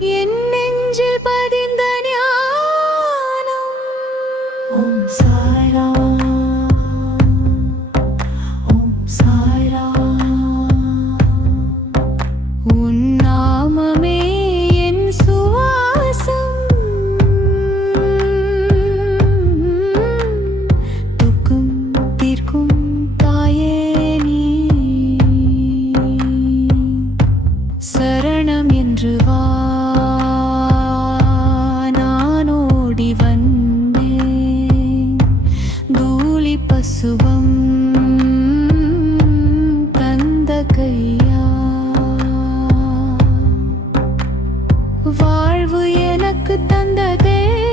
என் நெஞ்சில் பதிந்த ஞானம். ஓம் சாய்ராம், ஓம் சாய்ராம். உன் நாமமே என் சுவாசம், துக்கம் தீர்க்கும் தாயே நீ. சரணம் என்று வா, நான் ஓடி வந்தேன். தூளி பசுவம் தந்த கையா, வாழ்வு எனக்கு தந்த தேவா.